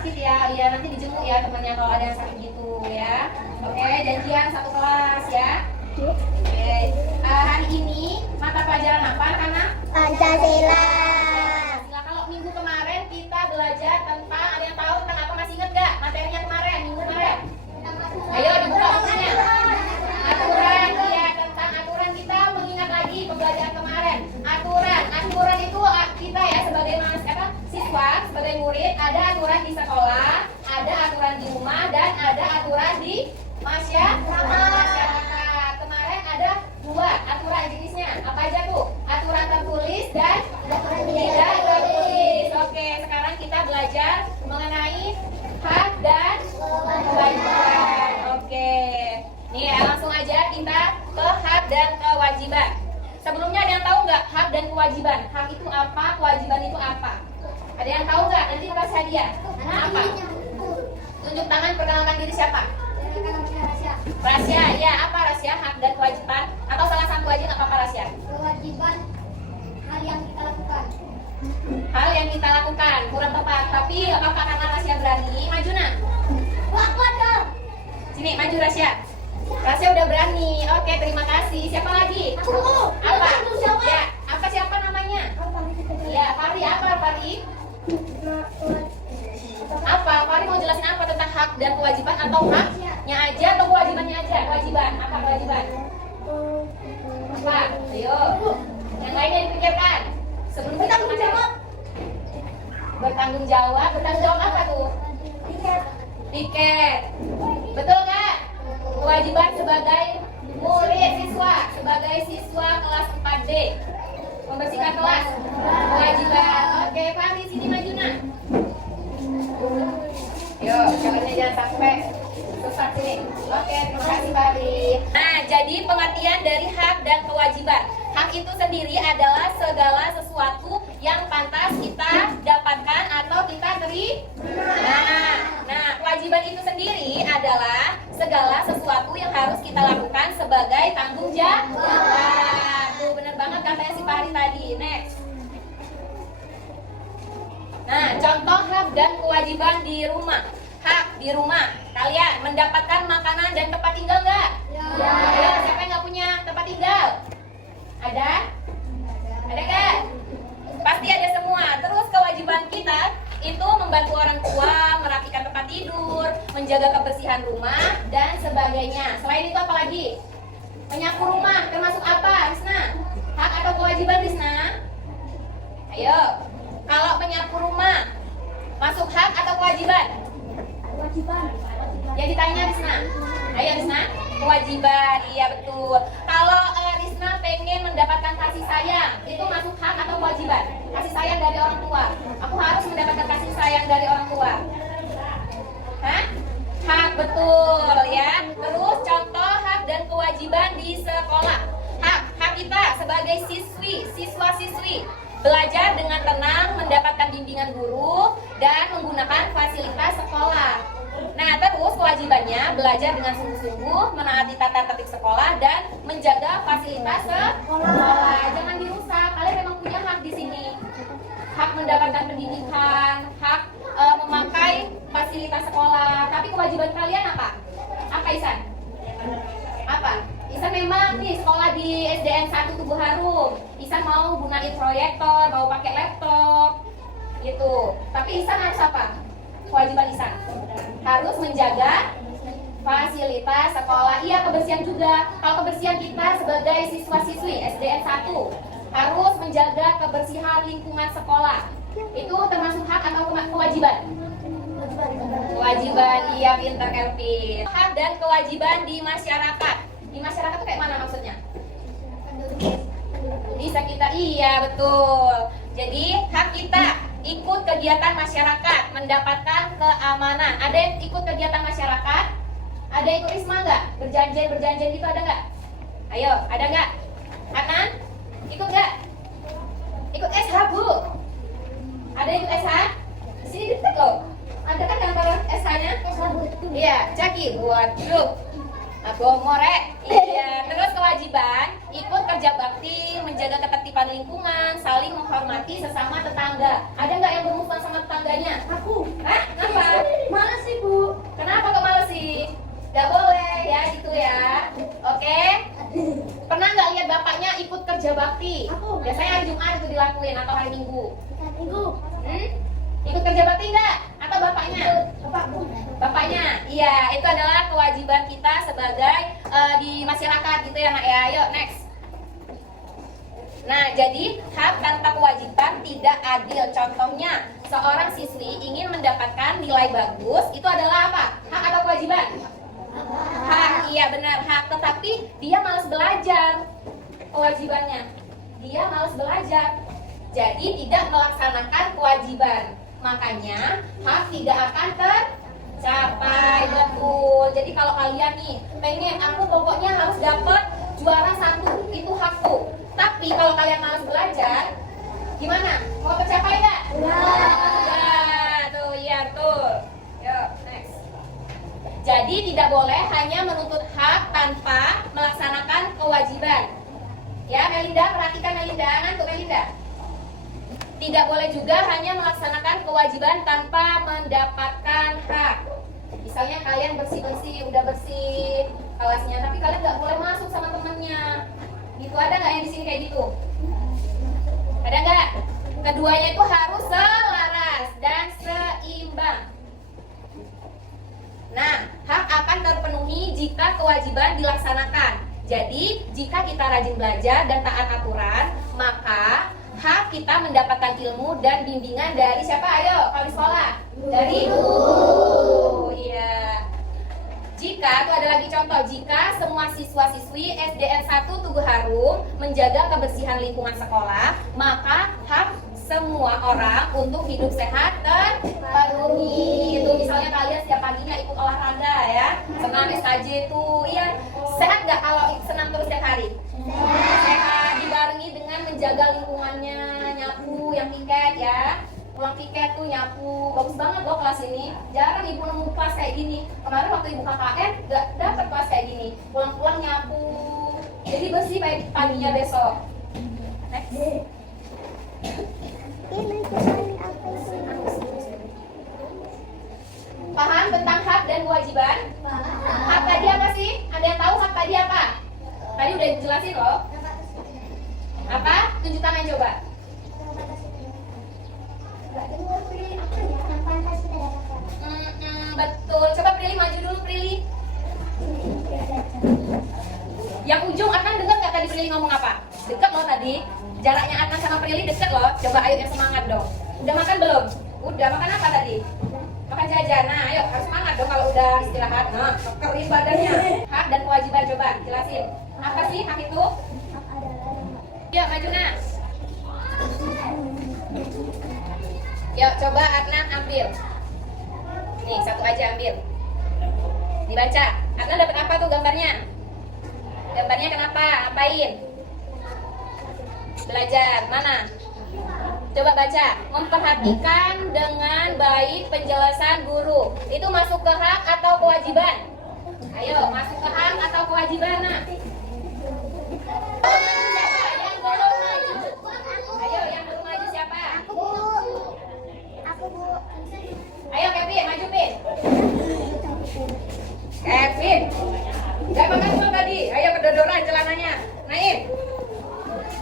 sakit ya. Iya, nanti dijenguk ya temannya kalau ada yang sakit gitu ya. Oke, janjian satu kelas ya. Oke. Hari ini mata pelajaran apa anak-anak? Pancasila. Nah, kalau minggu kemarin kita belajar tentang, ada yang tahu tentang apa, masih ingat gak materinya kemarin, minggu kemarin? Ayo dibuka bukunya. Aturan, ya, tentang aturan. Kita mengingat lagi pembelajaran kemarin. Aturan itu kita ya sebagai siswa, sebagai murid, ada aturan di sekolah, ada aturan di rumah, dan ada aturan di masyarakat. Kemarin ada dua aturan jenisnya. Apa aja tuh? Aturan tertulis dan tidak tertulis. Oke, sekarang kita belajar mengenai hak dan kewajiban. Oke. Nih ya, langsung aja kita ke hak dan kewajiban. Sebelumnya ada yang tahu nggak hak dan kewajiban? Hak itu apa? Kewajiban itu apa? Ada yang tahu nggak? Nanti kasih hadiah. Apa? Tunjuk tangan, perkenalkan diri siapa? Rasya. Ya, apa Rasya? Hak dan kewajiban? Atau salah satu aja nggak apa-apa Rasya? Kewajiban hal yang kita lakukan. Hal yang kita lakukan, kurang tepat. Tapi apakah karena Rasya berani? Maju nak. Lakukan dong. Sini, maju Rasya. Rasya udah berani. Oke, terima kasih. Siapa lagi? Aku. Apa? Siapa? Ya, apa siapa namanya? Ya, Fari. Apa Fari? Apa? Fari mau jelasin apa tentang hak dan kewajiban, atau haknya aja atau kewajibannya aja? Kewajiban. Apa kewajiban? Apa? Ayo. Yang lainnya dipikirkan. Sebelum kita menjawab. Bertanggung jawab. Bertanggung jawab apa tuh? Tiket. Betul nggak? Kewajiban sebagai murid sebagai siswa kelas 4D. Membersihkan kelas. Kewajiban. Oke, Fahri sini maju nak. Yuk, jalannya jangan sampai susah sini. Oke, terima kasih Fahri. Nah, jadi pengertian dari hak dan kewajiban. Hak itu sendiri adalah segala sesuatu yang pantas kita dapatkan atau kita terima. Nah, kewajiban itu sendiri adalah segala sesuatu yang harus kita lakukan sebagai tanggung jawab. Tuh, bener banget katanya si Fahri tadi. Next. Nah, contoh hak dan kewajiban di rumah. Hak di rumah, kalian mendapatkan makanan dan tempat tinggal nggak? Ya. Ayo, siapa yang nggak punya tempat tinggal? Ada? Ada nggak? Pasti ada semua. Terus kewajiban kita itu membantu orang tua merapikan tempat tidur, menjaga kebersihan rumah, dan sebagainya. Selain itu apa lagi? Menyapu rumah, termasuk apa, Risna? Hak atau kewajiban, Risna? Ayo, kalau menyapu rumah, masuk hak atau kewajiban? Kewajiban. Yang ditanya Risna. Ayo Risna, kewajiban, iya betul. Kalau Risna pengen mendapatkan kasih sayang, itu masuk hak atau kewajiban? Kasih sayang dari orang tua. Aku harus mendapatkan kasih sayang dari orang tua. Hah? Hak, betul ya. Terus contoh hak dan kewajiban di sekolah. Hak kita sebagai siswa-siswi belajar dengan tenang, mendapatkan bimbingan guru, dan menggunakan fasilitas sekolah. Nah, terus kewajibannya belajar dengan sungguh-sungguh, menaati tata tertib sekolah, dan menjaga fasilitas sekolah. Jangan dirusak. Kalian memang punya hak di sini. Hak mendapatkan pendidikan, hak memakai fasilitas sekolah. Tapi kewajiban kalian apa? Apa Isan? Apa? Isan memang nih sekolah di SDN 1 Tugu Harum. Isan mau gunain proyektor, mau pakai laptop, gitu. Tapi Isan harus apa? Kewajiban Isan harus menjaga fasilitas sekolah. Iya, kebersihan juga. Kalau kebersihan kita sebagai siswa-siswi SDN 1 harus menjaga kebersihan lingkungan sekolah. Itu termasuk hak atau kewajiban? Kewajiban, iya, pintar Kelvin. Hak dan kewajiban di masyarakat. Di masyarakat itu kayak mana maksudnya? Bisa kita, iya betul. Jadi hak kita ikut kegiatan masyarakat, mendapatkan keamanan. Ada yang ikut kegiatan masyarakat? Ada yang ikut Risma nggak? Berjanjian gitu ada nggak? Ayo, ada nggak? Anan? Ikut nggak? Ikut SH Bu? Ada yang ikut SH? Sini dekat loh. Ada kan gambar SH-nya? Iya, Caki buat grup. Aku morek. Iya, terus kewajiban ikut kerja bakti, menjaga ketertiban lingkungan, saling menghormati sesama tetangga. Ada nggak yang bermusuhan sama tetangganya? Aku. Hah? Kenapa? kerja bakti? Biasanya hari Jumat itu dilakuin atau hari Minggu? Minggu. Ikut kerja bakti enggak? Atau bapaknya? Bapaknya. Iya, itu adalah kewajiban kita sebagai di masyarakat gitu ya nak ya. Ayo next. Nah, jadi hak tanpa kewajiban tidak adil. Contohnya, seorang siswi ingin mendapatkan nilai bagus, itu adalah apa? Hak atau kewajiban? Hak, iya benar hak. Tetapi dia malas belajar. Kewajibannya, dia malas belajar. Jadi tidak melaksanakan kewajiban. Makanya hak tidak akan tercapai. Betul. Jadi kalau kalian nih pengen aku pokoknya harus dapat juara 1, itu hakku. Tapi kalau kalian malas belajar, gimana? Mau tercapai nggak? Ya, tuh, iya betul. Yuk, next. Jadi tidak boleh hanya menuntut hak tanpa melaksanakan kewajiban. Ya, Melinda, perhatikan Melinda, ngantuk Melinda. Tidak boleh juga hanya melaksanakan kewajiban tanpa mendapatkan hak. Misalnya kalian bersih-bersih, udah bersih kelasnya, tapi kalian nggak boleh masuk sama temennya. Gitu, ada nggak yang di sini kayak gitu? Ada nggak? Keduanya itu harus selaras dan seimbang. Nah, hak akan terpenuhi jika kewajiban dilaksanakan. Jadi, jika kita rajin belajar dan taat aturan, maka hak kita mendapatkan ilmu dan bimbingan dari siapa? Ayo, kalau di sekolah. Dari guru. Iya. Jika, itu ada lagi contoh, jika semua siswa-siswi SDN 1 Tugu Harum menjaga kebersihan lingkungan sekolah, maka hak semua orang untuk hidup sehat terpenuhi. Itu misalnya kalian setiap paginya ikut olahraga ya, senam SKJ itu, iya. Sehat nggak kalau senam terus setiap hari? Sehat, dibarengi dengan menjaga lingkungannya, nyapu yang piket ya. Pulang piket tuh nyapu, bagus banget loh kelas ini. Jarang ibu nemu kelas kayak gini. Kemarin waktu ibu KKN gak dapet kelas kayak gini. Pulang-pulang nyapu, jadi bersih paginya besok. Next. Paham tentang hak dan kewajiban? Hak tadi apa sih? Ada yang tahu hak tadi apa? Tadi udah dijelasin loh. Apa? Tunjuk tangan coba. Betul. Coba Prilly maju dulu Prilly. Yang ujung Adnan dengar nggak tadi Prilly ngomong apa? Deket loh tadi. Jaraknya Adnan sama Prilly deket loh. Coba ayo yang semangat dong. Udah makan belum? Udah. Makan apa tadi? Makan jajan. Nah, ayo harus semangat dong kalau udah istirahat. Nah, kekerin badannya. Hak dan kewajiban coba jelasin. Apa sih hak itu? Yuk maju Nak. Yuk coba Adnan ambil. Nih satu aja ambil. Dibaca. Adnan dapat apa tuh gambarnya? Gambarnya kenapa? Ngapain? Belajar. Mana? Coba baca. Memperhatikan dengan baik penjelasan guru. Itu masuk ke hak atau kewajiban? Ayo masuk ke hak atau kewajiban Nak? Siapa yang belum maju? Ayo yang belum maju siapa? Aku Bu. Ayo Kevin, maju Pin. Kevin, gak makan belum tadi? Ayo kedodoran celananya, naik.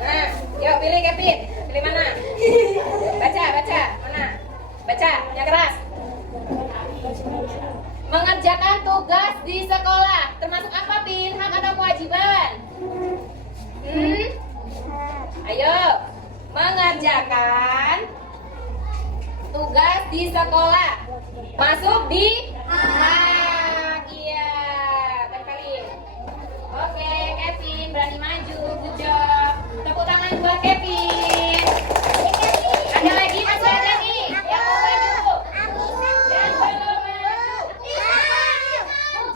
Nah, yuk pilih Kevin. Pilih mana? Baca, mana? Baca, yang keras. Mengerjakan tugas di sekolah termasuk apa Pin? Hak atau kewajiban? Ayo, mengerjakan tugas di sekolah masuk di hak. Iya, berkali. Oke, Kevin berani maju, good job. Tepuk tangan buat Kevin. Ada lagi masih ada nih yang mau maju. Yang belum maju.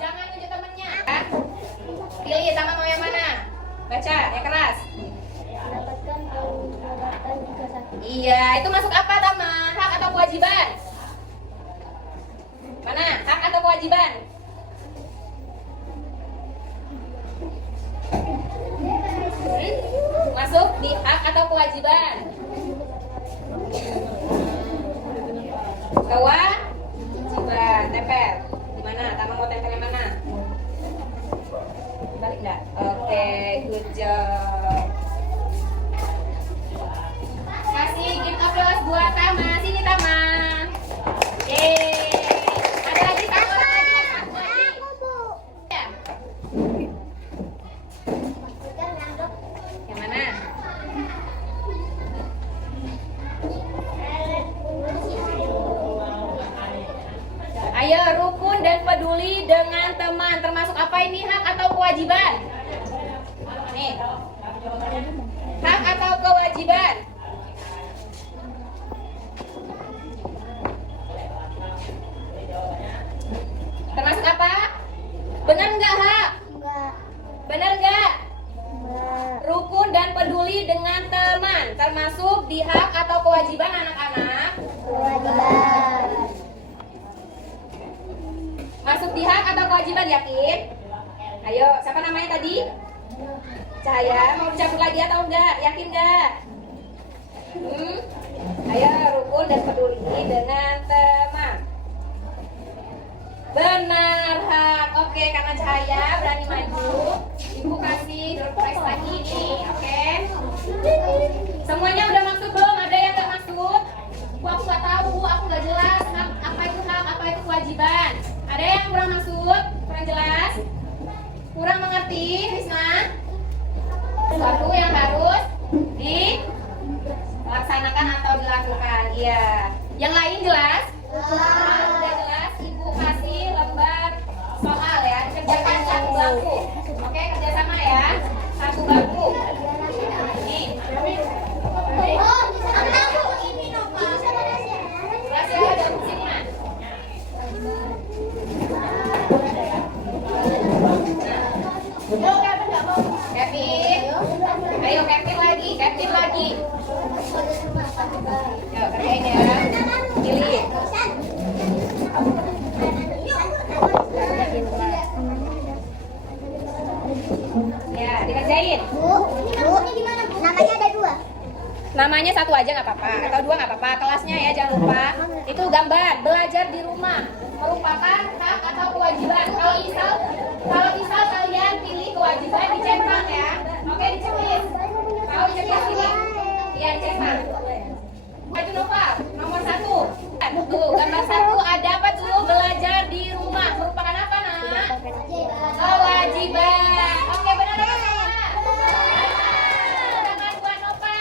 Jangan nunjuk temennya. Pilih sama mau yang mana? Baca, yang keras. Iya, itu masuk apa Tama? Hak atau kewajiban? Mana? Hak atau kewajiban? peduli dengan teman. Termasuk apa ini, hak atau kewajiban? Nih. Hak atau kewajiban? Termasuk apa? Benar nggak hak? Enggak. Benar nggak? Enggak. Rukun dan peduli dengan teman. Termasuk di hak atau kewajiban anak-anak? Kewajiban. Masuk di hak atau kewajiban, yakin? Ayo, siapa namanya tadi? Cahaya, mau dicabut lagi atau enggak? Yakin enggak? Ayo, rukun dan peduli dengan teman. Benar hak. Oke, karena Cahaya berani maju, Ibu kasih door prize lagi nih. Oke. Semuanya udah maksud belum? Ada yang nggak maksud? Bu, aku nggak tahu, aku nggak jelas apa itu hak, apa itu kewajiban. Ada yang kurang maksud? Kurang jelas? Kurang mengerti, Risna? Sesuatu yang harus dilaksanakan atau dilakukan. Iya. Yang lain jelas? Udah jelas. Ibu kasih lembar soal ya. Kerjakan satu bangku. Oke, kerjasama ya. Satu bangku. Nih. Oh, aku tahu ini Nova. Kasih ada sini, Mas. Kevin. Ayo Kevin lagi, Kevin lagi. Yuk, kerjain ya. Pilih. Ya, dikerjain. Bu, namanya ada dua. Namanya satu aja nggak apa-apa, atau dua nggak apa-apa. Kelasnya ya jangan lupa. Itu gambar belajar di rumah merupakan hak atau kewajiban. Kalau misal kalian pilih kewajiban dicetak ya. Oke, diceklis. Kalau diceklis ini, ya cetak. Maju Nova, nomor 1. Tuh, gambar 1 ada apa tuh? Belajar di rumah merupakan apa, Nak? Kewajiban. Oke, benar apa salah? Selamat buat Nova.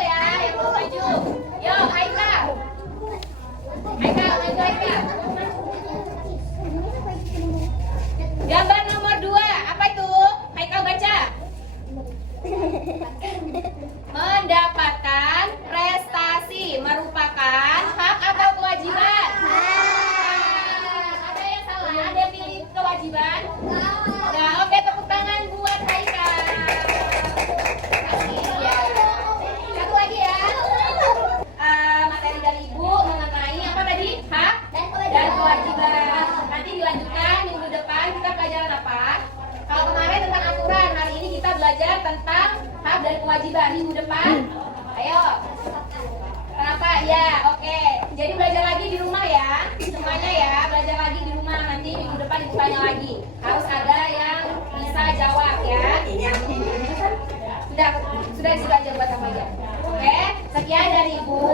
Ya, yang mau maju. Yuk, Aika. Aika, maju Aika. Gambar nomor 2, apa itu? Aika baca. Mendapatkan prestasi merupakan hak atau kewajiban? Ada yang salah? Ada yang pilih kewajiban? Nah, oke, tepuk tangan buat Aika. Ya. Satu lagi ya. Materi dari Ibu mengenai apa tadi? Hak dan kewajiban. Nanti dilanjutkan minggu depan kita pelajaran apa? Kalau kemarin tentang aturan, hari ini kita belajar tentang hak dan kewajiban. Minggu depan, ayo. Kenapa? Ya, oke. Jadi belajar lagi di rumah ya, semuanya ya. Belajar lagi di rumah, nanti minggu depan Ibu tanya lagi. Harus ada yang bisa jawab ya. Sudah aja buat kamu aja. Oke, sekian dari Ibu.